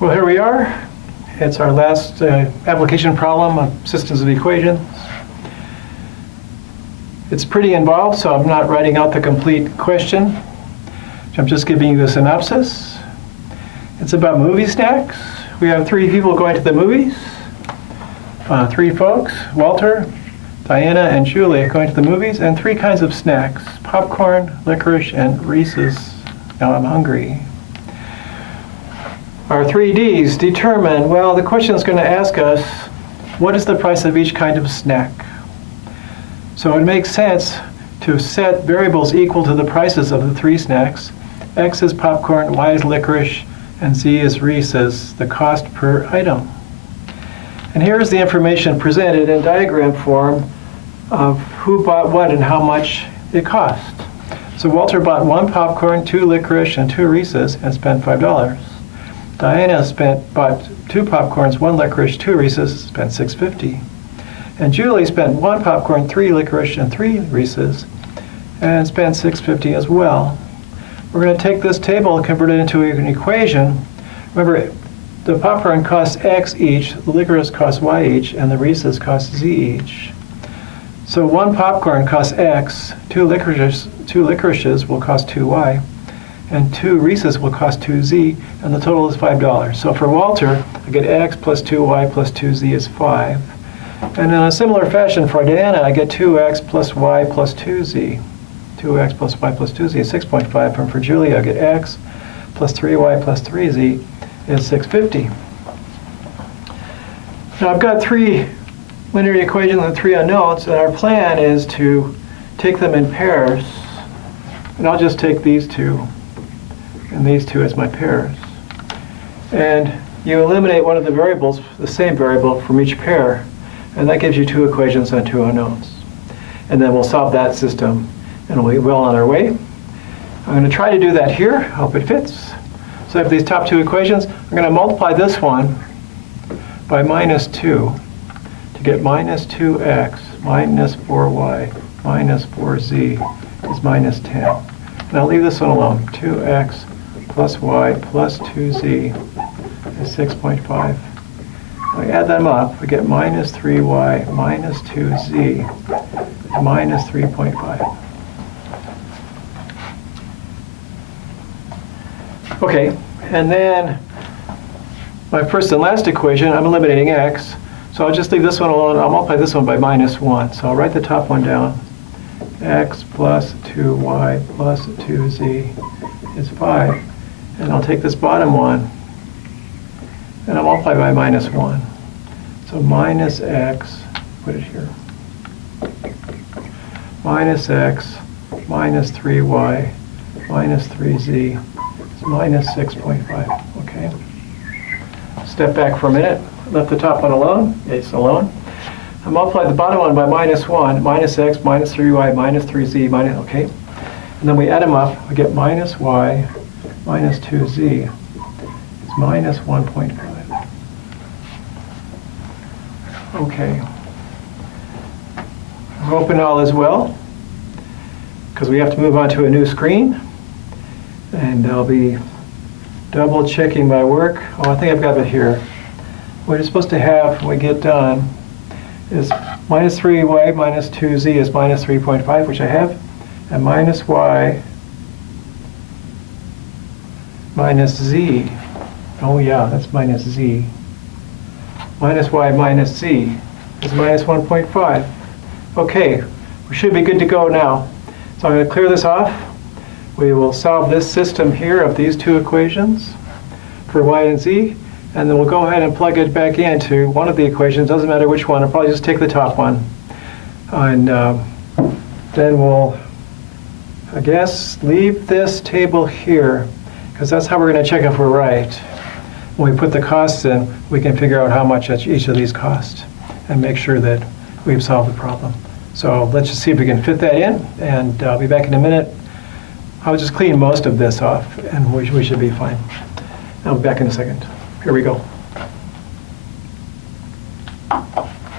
Well, here we are. It's our last application problem on systems of equations. It's pretty involved, so I'm not writing out the complete question. I'm just giving you the synopsis. It's about movie snacks. We have 3 people going to the movies. 3 folks, Walter, Diana, and Julie going to the movies, and 3 kinds of snacks: popcorn, licorice, and Reese's. Now I'm hungry. Our 3 Ds determine, well, the question is going to ask us, what is the price of each kind of snack? So it makes sense to set variables equal to the prices of the 3 snacks. X is popcorn, Y is licorice, and Z is Reese's, the cost per item. And here's the information presented in diagram form of who bought what and how much it cost. So Walter bought 1 popcorn, 2 licorice, and 2 Reese's and spent $5. Diana bought 2 popcorns, 1 licorice, 2 Reese's, spent $6.50. And Julie spent 1 popcorn, 3 licorice, and 3 Reese's, and spent $6.50 as well. We're going to take this table and convert it into an equation. Remember, the popcorn costs X each, the licorice costs Y each, and the Reese's costs Z each. So 1 popcorn costs X, 2 licorices will cost 2Y, and 2 Reese's will cost 2Z, and the total is $5. So for Walter, I get X plus 2Y plus 2Z is 5. And in a similar fashion for Diana, I get 2X plus Y plus 2Z. 2X plus Y plus 2Z is 6.5. And for Julia, I get X plus 3Y plus 3Z is 6.50. Now I've got 3 linear equations and 3 unknowns, and our plan is to take them in pairs. And I'll just take these 2 and these 2 as my pairs. And you eliminate one of the variables, the same variable, from each pair, and that gives you 2 equations and 2 unknowns. And then we'll solve that system, and we'll be well on our way. I'm going to try to do that here. Hope it fits. So I have these top 2 equations. I'm going to multiply this one by minus 2 to get minus 2x minus 4y minus 4z is minus 10. And I'll leave this one alone. 2x plus y plus 2z is 6.5. I add them up, we get minus 3y minus 2z is minus 3.5. Okay, and then my first and last equation, I'm eliminating x, so I'll just leave this one alone. I'll multiply this one by minus 1. So I'll write the top one down. X plus 2y plus 2z is 5. And I'll take this bottom one, and I'll multiply by minus 1. So minus x, put it here, minus x minus 3y minus 3z is minus 6.5. Okay. Step back for a minute. Left the top one alone. It's alone. I multiply the bottom one by minus 1, minus x minus 3y minus 3z minus, okay. And then we add them up. We get minus y minus 2z is minus 1.5. Okay. I hope all is well, because we have to move on to a new screen. And I'll be double checking my work. Oh, I think I've got it here. What you're supposed to have when we get done is minus 3y minus 2z is minus 3.5, which I have, and minus y minus z. Oh yeah, that's minus z. Minus y minus z is minus 1.5. Okay, we should be good to go now. So I'm going to clear this off. We will solve this system here of these 2 equations for y and z, and then we'll go ahead and plug it back into one of the equations. Doesn't matter which one. I'll probably just take the top one. And then we'll, I guess, leave this table here, because that's how we're going to check if we're right. When we put the costs in, we can figure out how much each of these cost and make sure that we've solved the problem. So let's just see if we can fit that in, and I'll be back in a minute. I'll just clean most of this off, and we should be fine. I'll be back in a second. Here we go.